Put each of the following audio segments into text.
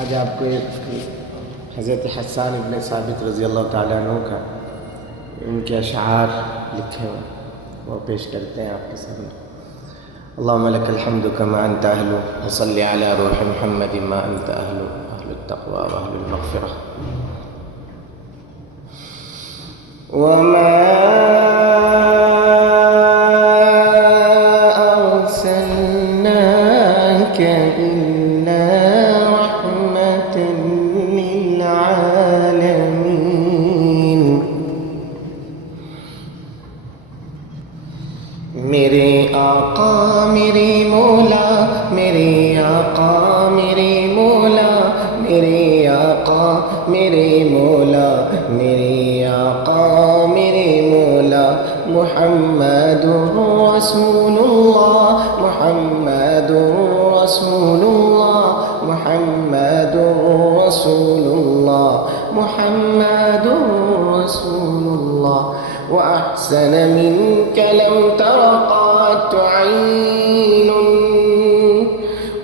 آج آپ کو ایک حضرت حسان ابن ثابت رضی اللہ تعالیٰ عنہ کا ان کے اشعار لکھے ہوئے وہ پیش کرتے ہیں آپ کے سامنے. اللهم لك الحمد كما أنت أهل وصل على روح محمد ما أنت أهل التقوى وأهل المغفرة. وما أرسلناك إلا رحمة للعالمين. میرے آقا میرے مولا میرے آقا میرے مولا میرے آقا میرے مولا میرے آقا میرے مولا محمد رسول اللہ محمد رسول اللہ محمد رسول اللہ محمد رسول اللہ. وأحسن منك لم تر قط عين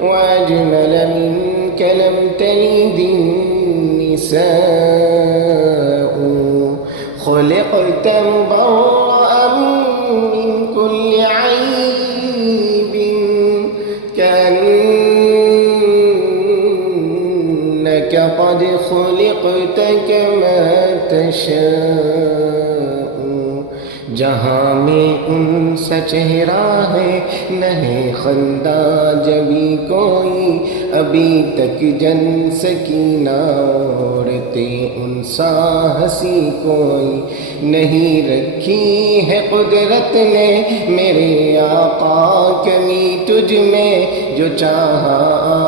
وأجمل منك لم تلد النساء. خلقت مبرأ من كل عيب كأنك قد خلقت كما تشاء. جہاں میں ان سا چہرہ ہے نہ ہے خندہ جبھی کوئی ابھی تک جن سکینہ عورتیں ان سا ہنسی کوئی نہیں رکھی ہے قدرت نے میرے آقا کمی تجھ میں جو چاہا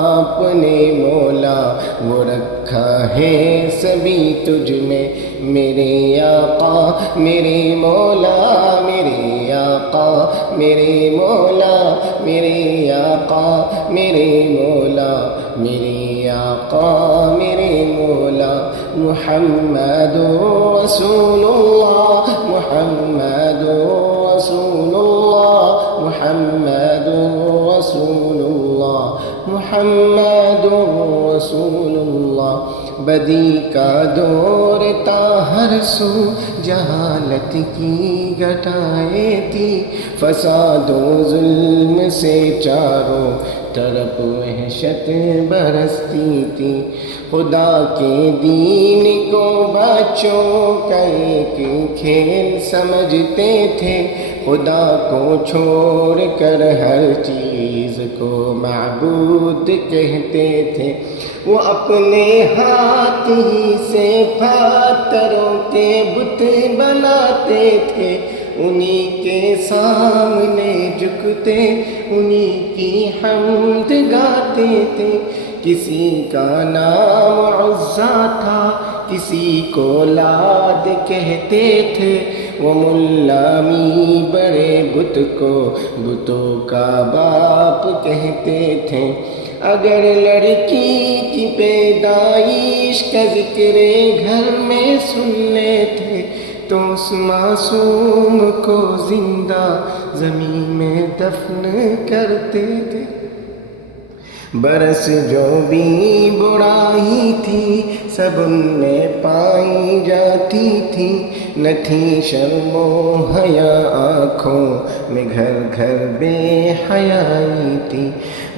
آپ نے مولا وہ رکھا ہے سبھی تجھ میں. میرے آقا میرے مولا میرے آقا میرے مولا میرے آقا میرے مولا میرے آقا میرے مولا محمد رسول اللہ محمد رسول اللہ محمد رسول اللہ محمد رسول اللہ. بدی کا دور تا ہر سو جہالت کی گٹائے تھی فساد و ظلم سے چاروں طرف وحشت برستی تھی. خدا کے دین کو بچوں کا ایک کھیل سمجھتے تھے خدا کو چھوڑ کر ہر چیز کو معبود کہتے تھے. وہ اپنے ہاتھ ہی سے پتھروں کے بت بناتے تھے انہی کے سامنے جھکتے انہی کی حمد گاتے تھے. کسی کا نام عزا تھا کسی کو لاد کہتے تھے وہ ملامی بڑے بت کو بتوں کا باپ کہتے تھے. اگر لڑکی کی پیدائش کا ذکر گھر میں سننے تھے تو اس معصوم کو زندہ زمین میں دفن کرتے تھے. برس جو بھی برائی تھی سب ان میں پائی جاتی تھی. نہ تھی شرم و حیا آنکھوں میں گھر گھر بے حیائی تھی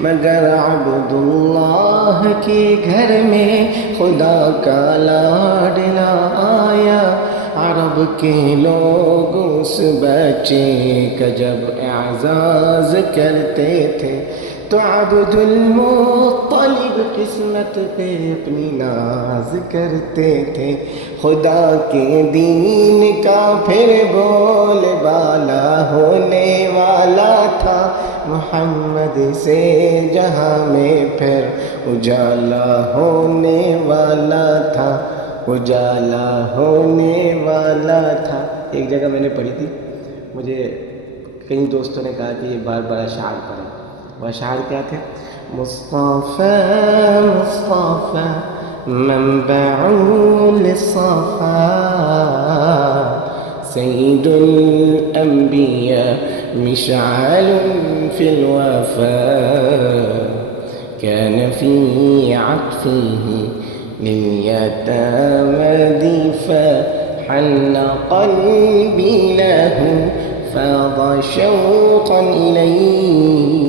مگر عبداللہ کے گھر میں خدا کا لاڈلا آیا. عرب کے لوگ اس بچے کا جب اعزاز کرتے تھے تو عبد المطلب قسمت پہ اپنی ناز کرتے تھے. خدا کے دین کا پھر بول بالا ہونے والا تھا محمد سے جہاں میں پھر اجالا ہونے والا تھا اجالا ہونے والا تھا. ایک جگہ میں نے پڑھی تھی مجھے کئی دوستوں نے کہا کہ یہ بار بار اشعار پڑھیں. وہ اشعار کیا تھے؟ مصطفیٰ مصطفیٰ منبع للصفا سید الانبیاء مشعل فی الوفا كان في عطفه لليتامى دفاع، حن قلبي له فاض شوقا إليه،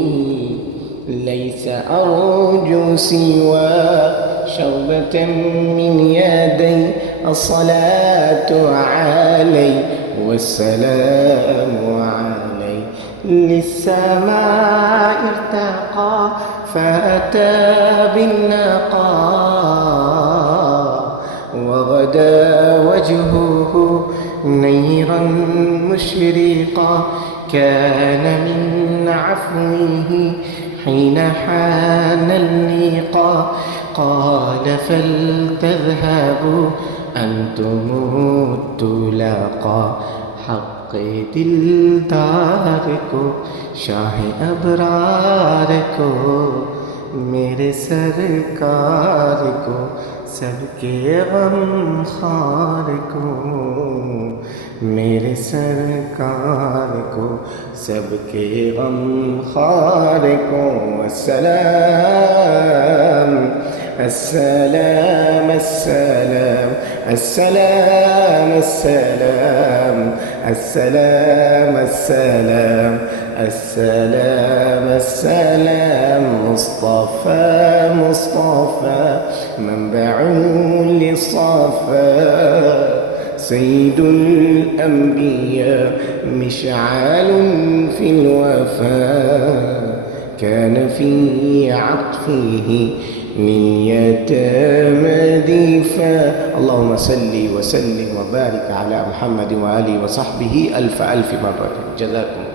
ليس أرجو سوى شربة من يدي، الصلاة علي والسلام علي. للسماء ارتقى فأتى بالنقى، وغدا وجهه نيرا مشرقا، كان من عفوه حين حان اللقاء، قال فلتذهبوا أنتم الطلقاء، حق دل دار کو شاہ ابرار کو، میرے سرکار کو، سب کے غم خوار کو، میرے سرکار کو، سب کے غم خوار کو. السلام السلام السلام السلام السلام السلام السلام السلام السلام. مصطفى مصطفى منبع للصفا، سيد الأنبياء مشعل في الوفاء، كان في عطفه لليتامى دفاع. اللهم صل وسلم وبارك على محمد وآله وصحبه ألف ألف مرة. جزاكم الله.